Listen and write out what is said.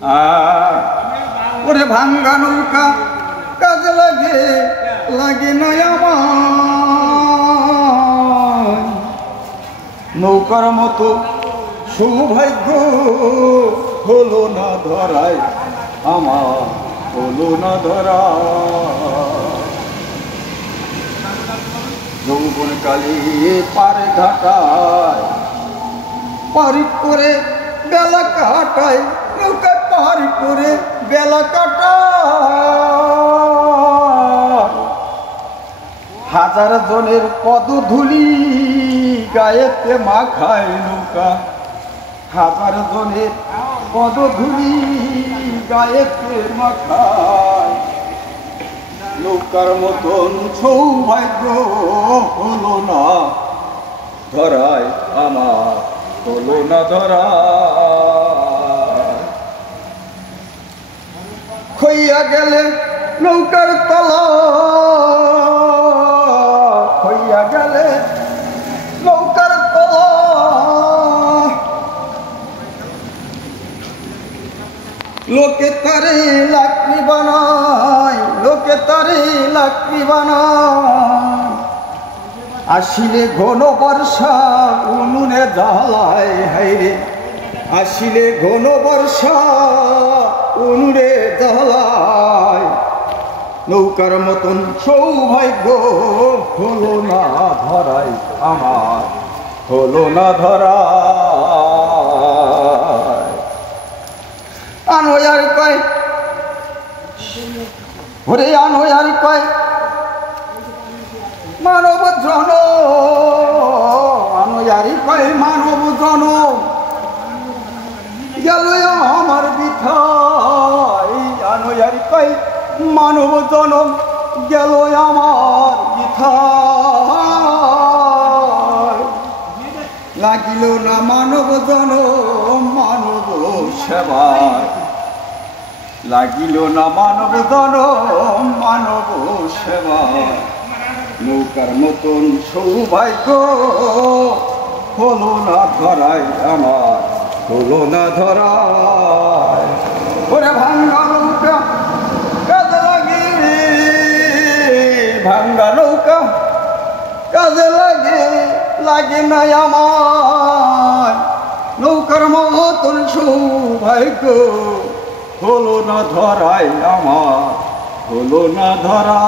আর ওরে ভাঙ্গা নৌকা কাজে লাগে লাগে না আমার নৌকার মতো সৌভাগ্য হলো না ধরায় আমার হলো না ধরা যৌবন কালে পারে ঘাটায় পারি করে বেলা কাটায় নৌকা পারি করে বেলা কাটায় হাজার জনের পদধূলি গায়েতে মাখায় নৌকা হাজার জনের পদধূলি গায়েতে মাখায় নৌকার মতন সৌভাগ্য হলো না ধরায় আমার হলো না ধরায় খইয়া গেলে নৌকার তলা খইয়া গেলে নৌকার তলা লোকে তারে লাকড়ি বানায় লোকে তারে লাকড়ি বানায় আসিলে ঘন বর্ষা উনুনে জ্বালায় হাইরে আসিলে ঘন বর্ষা উনুনে জ্বালায় নৌকার মতন সৌভাগ্য হলো না ধরায় আমার হলো না ধরায় আনোয়ার কয় ওরে আনোয়ার কয় মানব জন আনোয়ারি কয় মানব জন গেল আমার বিথায় আনোয়ারি কয় মানব জন গেল আমার বিথায় লাগিল না মানব জন মানব সেবায় লাগিল না মানব জন মানব সেবায় নৌকার মতন সৌভাগ্য হলো না ধরায় আমার হলো না ধরায় ওরে ভাঙ্গা নৌকা কাজে লাগে ভাঙ্গা নৌকা কাজে লাগে লাগে না আমার নৌকার মতন সৌভাগ্য হলো না ধরায় আমার হলো না ধরা।